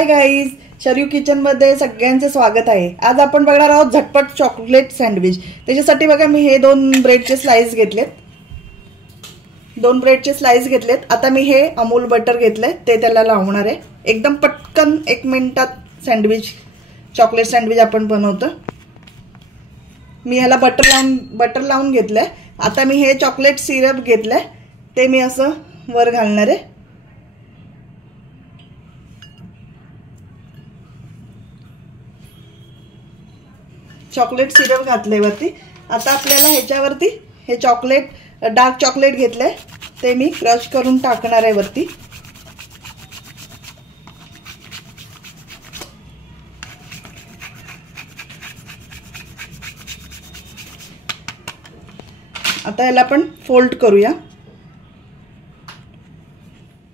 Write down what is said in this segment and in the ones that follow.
Hi guys, Sharayu किचन मध्ये सगळ्यांचे स्वागत आहे। आज आपण बघणार आहोत झटपट चॉकलेट सँडविच। त्याच्यासाठी बघा मी हे दोन ब्रेडचे स्लाइस घेतलेत। आता मी हे अमूल बटर घेतले, ते त्याला लावणार आहे। एकदम पटकन 1 मिनिटात चॉकलेट सँडविच आपण बनवतो। मी याला बटर लावून घेतलंय। आता मी हे चॉकलेट सिरप घेतलंय, ते मी असं वर घालणार आहे। चॉकलेट सिरप घातले वरती। आता आपल्याला ह्याच्यावरती हे डार्क चॉकलेट घेतलंय, ते मी क्रश करून टाकणार आहे वरती। आता याला आपण फोल्ड करूया।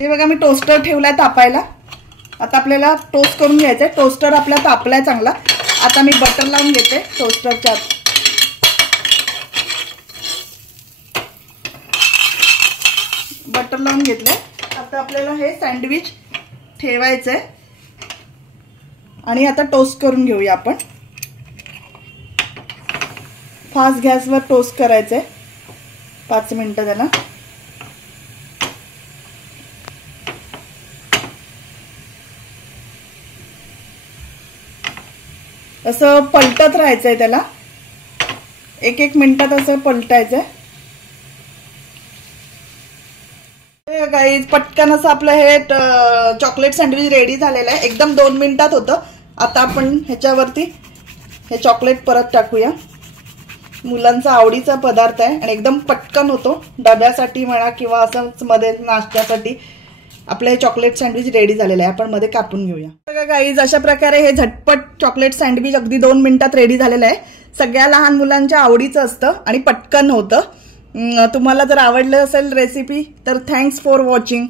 हे बघा मी टोस्टर ठेवलाय तापायला। आता आपल्याला टोस्ट करून घ्यायचंय। टोस्टर आपला तापलाय चांगला। आता मी बटर लावून घेते टोस्टरच्या। बटर लावून घेतले। आता आपल्याला हे सँडविच ठेवायचंय आणि आता टोस्ट करून घेऊया आपण। फास्ट गॅसवर टोस्ट करायचंय 5 मिनिटं त्याला। असं पलटत राहायचंय त्याला, 1-1 मिनिटात असं पलटायचंय। गाईज पटकन असं आपलं हे चॉकलेट सँडविच रेडी झालेलं आहे। एकदम 2 मिनिटात होतं। आता आपण ह्याच्यावरती हे चॉकलेट परत टाकूया। मुलांचा आवडीचा पदार्थ आहे आणि एकदम पटकन होतो। डब्यासाठी म्हणा किंवा असंच मध्ये नाश्त्यासाठी आपलं हे चॉकलेट सँडविच रेडी झालेलं आहे। आपण मध्ये कापून घेऊया। बघा गाईज, अशा प्रकारे हे झटपट चॉकलेट सँडविच अगदी 2 मिनिटात रेडी झालेलं आहे। सगळ्या लहान मुलांच्या आवडीचं असतं आणि पटकन होतं। तुम्हाला जर आवडलं असेल रेसिपी तर थँक्स फॉर वॉचिंग।